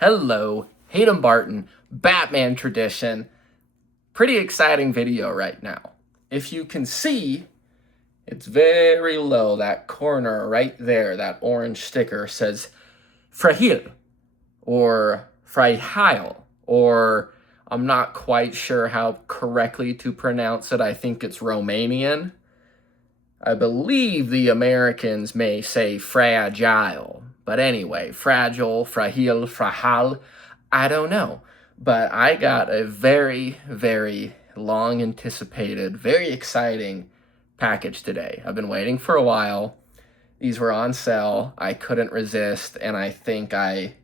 Hello, Hayden Barton, Batman Tradition. Pretty exciting video right now. If you can see, it's very low, that corner right there, that orange sticker says Fragile, or Fragile, or I'm not quite sure how correctly to pronounce it. I think it's Romanian. I believe the Americans may say fragile. But anyway, fragile, fragile, I don't know. But I got a very, very long anticipated, very exciting package today. I've been waiting for a while. These were on sale. I couldn't resist, and I think I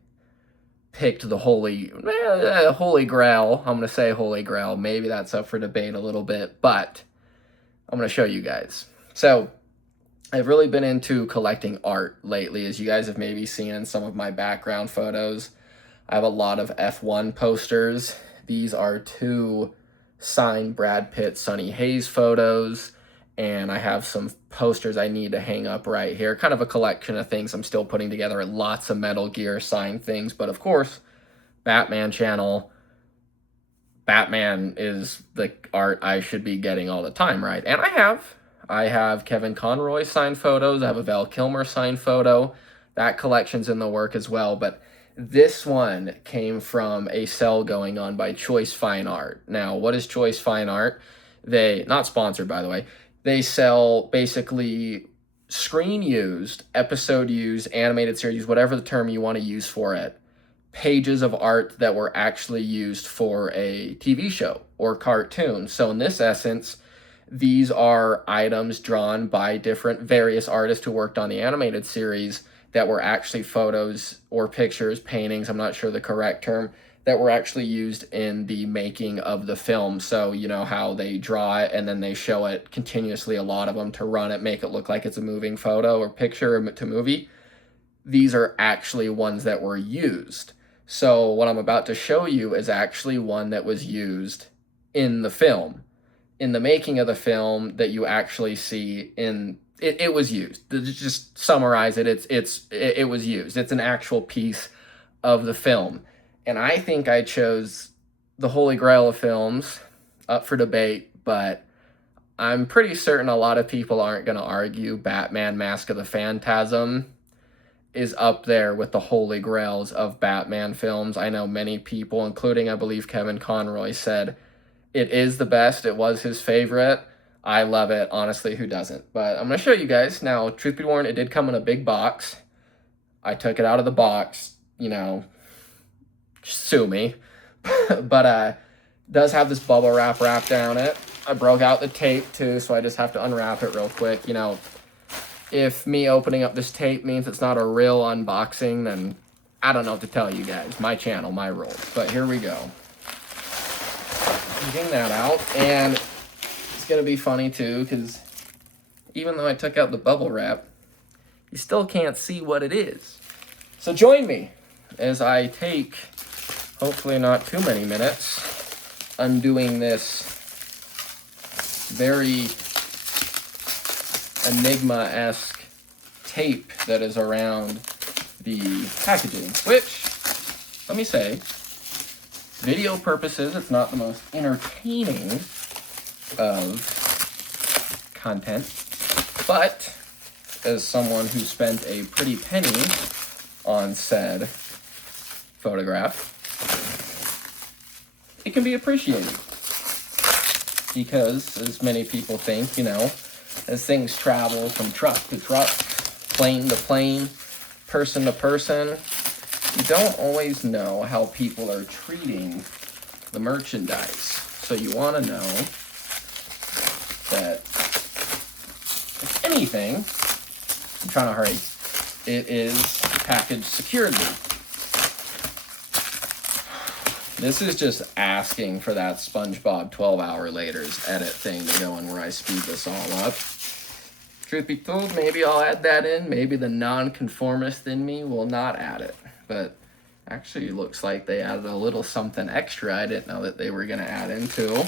picked the holy grail. I'm going to say holy grail. Maybe that's up for debate a little bit, but I'm going to show you guys. So, I've really been into collecting art lately, as you guys have maybe seen in some of my background photos. I have a lot of F1 posters. These are 2 signed Brad Pitt, Sonny Hayes photos, and I have some posters I need to hang up right here. Kind of a collection of things I'm still putting together. Lots of Metal Gear signed things, but of course, Batman channel. Batman is the art I should be getting all the time, right? And I have Kevin Conroy signed photos. I have a Val Kilmer signed photo. That collection's in the work as well. But this one came from a sale going on by Choice Fine Art. Now, what is Choice Fine Art? Not sponsored, by the way. They sell basically screen used, episode used, animated series, whatever the term you want to use for it, pages of art that were actually used for a TV show or cartoon. So in this essence, these are items drawn by various artists who worked on the animated series that were actually photos or pictures, paintings, I'm not sure the correct term, that were actually used in the making of the film. So, you know how they draw it and then they show it continuously, a lot of them, to run it, make it look like it's a moving photo or picture to movie. These are actually ones that were used. So what I'm about to show you is actually one that was used in the film. In the making of the film that you actually see in it was used. To just summarize it, it was used. It's an actual piece of the film. And I think I chose the holy grail of films, up for debate, but I'm pretty certain a lot of people aren't going to argue Batman Mask of the Phantasm is up there with the holy grails of Batman films. I know many people, including I believe Kevin Conroy, said it is the best. It was his favorite. I love it. Honestly, who doesn't? But I'm going to show you guys. Now, truth be warned, it did come in a big box. I took it out of the box, sue me. But it does have this bubble wrap wrapped down it. I broke out the tape too, so I just have to unwrap it real quick. If me opening up this tape means it's not a real unboxing, then I don't know what to tell you guys. My channel, my rules. But here we go. Getting that out, and it's gonna be funny too, because even though I took out the bubble wrap, you still can't see what it is. So join me as I take, hopefully not too many minutes, undoing this very Enigma-esque tape that is around the packaging, which, let me say, video purposes, it's not the most entertaining of content, but as someone who spent a pretty penny on said photograph, it can be appreciated. Because, as many people think, as things travel from truck to truck, plane to plane, person to person, you don't always know how people are treating the merchandise. So you want to know that, if anything, I'm trying to hurry, it is packaged securely. This is just asking for that SpongeBob 12 Hour Later's edit thing to go in where I speed this all up. Truth be told, maybe I'll add that in. Maybe the nonconformist in me will not add it. But actually, it looks like they added a little something extra I didn't know that they were going to add into.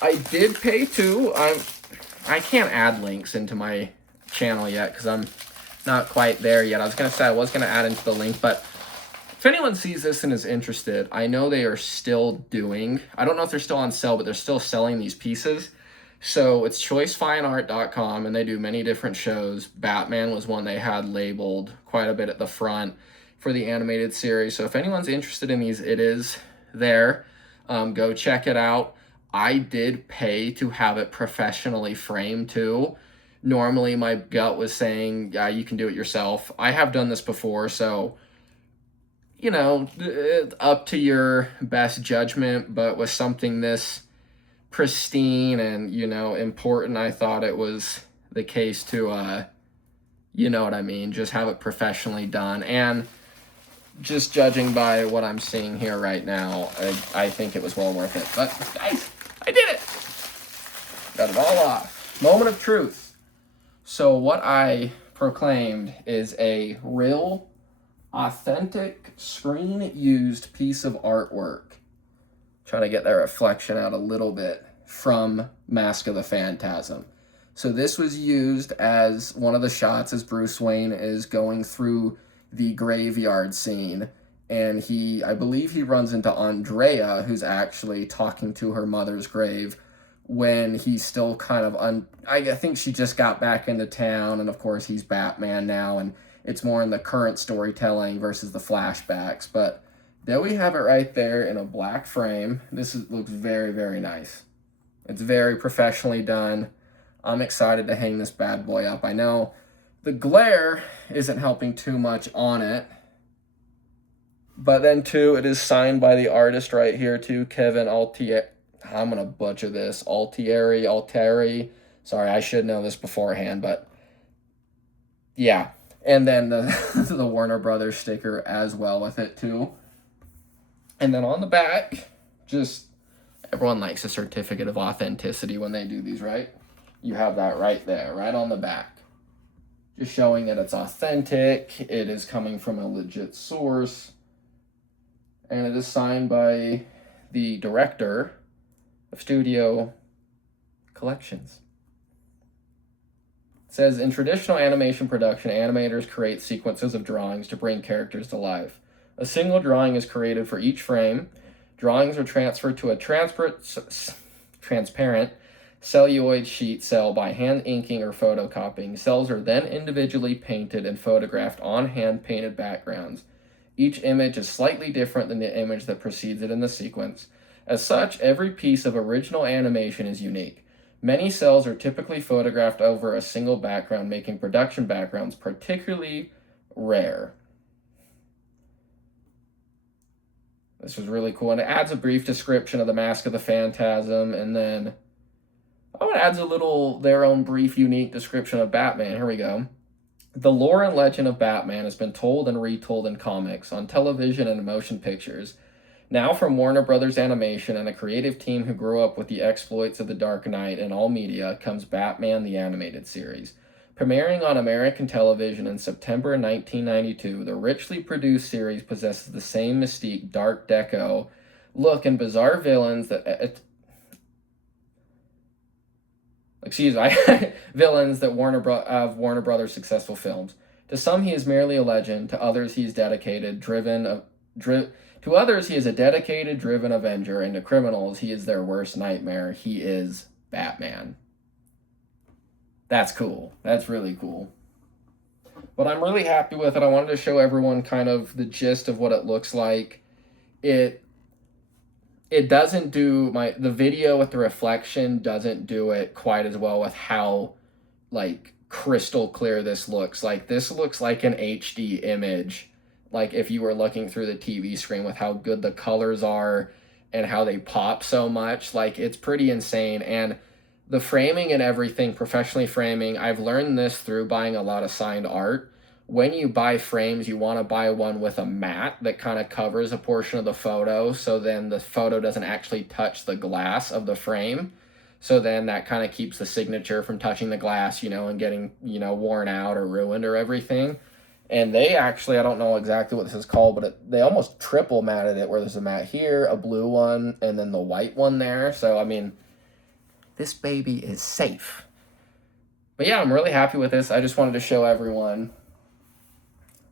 I did pay too. I can't add links into my channel yet because I'm not quite there yet. I was going to say I was going to add into the link, but if anyone sees this and is interested, I know they are still doing, I don't know if they're still on sale, but they're still selling these pieces. So it's choicefineart.com, and they do many different shows. Batman was one they had labeled quite a bit at the front for the animated series. So if anyone's interested in these, it is there. Go check it out. I did pay to have it professionally framed too. Normally my gut was saying, yeah, you can do it yourself. I have done this before, so you know, up to your best judgment, but with something this pristine and, you know, important, I thought it was the case to, you know what I mean, just have it professionally done. And just judging by what I'm seeing here right now, I think it was well worth it. But, guys, I did it! Got it all off. Moment of truth. So what I proclaimed is a real, authentic, screen-used piece of artwork. Trying to get that reflection out a little bit from Mask of the Phantasm. So this was used as one of the shots as Bruce Wayne is going through the graveyard scene. And I believe he runs into Andrea, who's actually talking to her mother's grave when he's still kind of, I think she just got back into town, and of course he's Batman now, and it's more in the current storytelling versus the flashbacks. But there we have it right there in a black frame. Looks very, very nice. It's very professionally done. I'm excited to hang this bad boy up. I know the glare isn't helping too much on it. But then, too, it is signed by the artist right here, too, Kevin Altieri. I'm going to butcher this. Altieri. Sorry, I should know this beforehand, but yeah. And then the Warner Brothers sticker as well with it, too. And then on the back, just everyone likes a certificate of authenticity when they do these, right? You have that right there, right on the back. Just showing that it's authentic, it is coming from a legit source, and it is signed by the director of Studio Collections. It says, in traditional animation production, animators create sequences of drawings to bring characters to life. A single drawing is created for each frame. Drawings are transferred to a transparent celluloid sheet cell by hand inking or photocopying. Cells are then individually painted and photographed on hand-painted backgrounds. Each image is slightly different than the image that precedes it in the sequence. As such, every piece of original animation is unique. Many cells are typically photographed over a single background, making production backgrounds particularly rare. This was really cool, and it adds a brief description of the Mask of the Phantasm, and then it adds their own brief, unique description of Batman. Here we go. The lore and legend of Batman has been told and retold in comics, on television, and in motion pictures. Now from Warner Brothers Animation and a creative team who grew up with the exploits of the Dark Knight in all media comes Batman the Animated Series. Premiering on American television in September 1992, the richly produced series possesses the same mystique, dark deco look, and bizarre villains that Warner Brothers' successful films. To some, he is merely a legend. To others, he is dedicated, To others, he is a dedicated, driven Avenger, and to criminals, he is their worst nightmare. He is Batman. That's cool. That's really cool. But I'm really happy with it. I wanted to show everyone kind of the gist of what it looks like. It doesn't do the video with the reflection doesn't do it quite as well with how like crystal clear this looks. Like this looks like an HD image. Like if you were looking through the TV screen with how good the colors are and how they pop so much. Like it's pretty insane. And the framing and everything, professionally framing, I've learned this through buying a lot of signed art. When you buy frames, you want to buy one with a mat that kind of covers a portion of the photo, so then the photo doesn't actually touch the glass of the frame. So then that kind of keeps the signature from touching the glass, and getting, worn out or ruined or everything. And they actually, I don't know exactly what this is called, but they almost triple matted it, where there's a mat here, a blue one, and then the white one there. So, I mean, this baby is safe. But yeah, I'm really happy with this. I just wanted to show everyone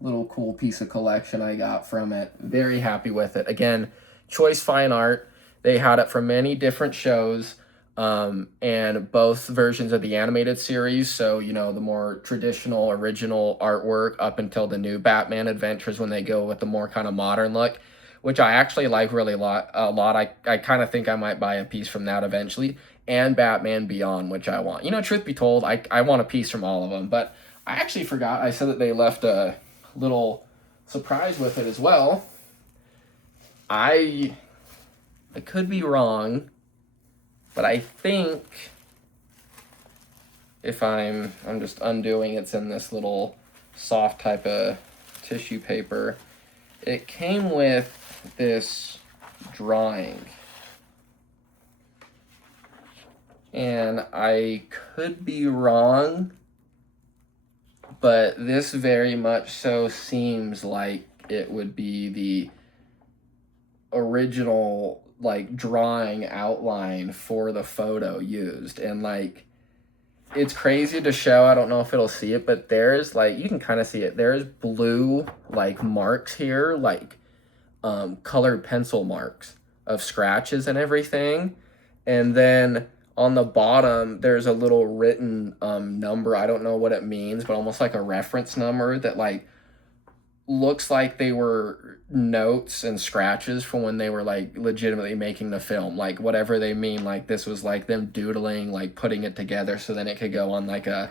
little cool piece of collection I got from it. Very happy with it. Again, Choice Fine Art. They had it from many different shows, and both versions of the animated series. So, you know, the more traditional, original artwork up until the new Batman Adventures when they go with the more kind of modern look, which I actually like really a lot. I kind of think I might buy a piece from that eventually. And Batman Beyond, which I want. You know, truth be told, I want a piece from all of them, but I actually forgot. I said that they left a little surprise with it as well. I could be wrong, but I think if I'm just undoing, it's in this little soft type of tissue paper. It came with this drawing. And I could be wrong, but this very much so seems like it would be the original, like, drawing outline for the photo used. And, like, it's crazy to show. I don't know if it'll see it, but there's, like, you can kind of see it. There's blue, like, marks here, like, colored pencil marks of scratches and everything. And then on the bottom, there's a little written number. I don't know what it means, but almost like a reference number that, like, looks like they were notes and scratches from when they were, like, legitimately making the film. Like, whatever they mean, like, this was, like, them doodling, like, putting it together so then it could go on, like, a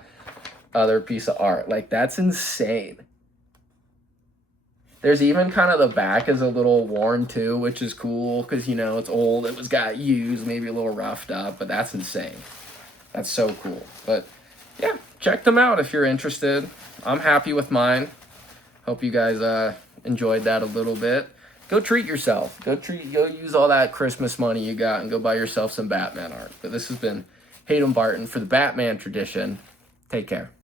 other piece of art. Like, that's insane. There's even kind of the back is a little worn too, which is cool because, you know, it's old. It was got used, maybe a little roughed up, but that's insane. That's so cool. But yeah, check them out if you're interested. I'm happy with mine. Hope you guys enjoyed that a little bit. Go treat yourself. Go use all that Christmas money you got and go buy yourself some Batman art. But this has been Hayden Barton for the Batman Tradition. Take care.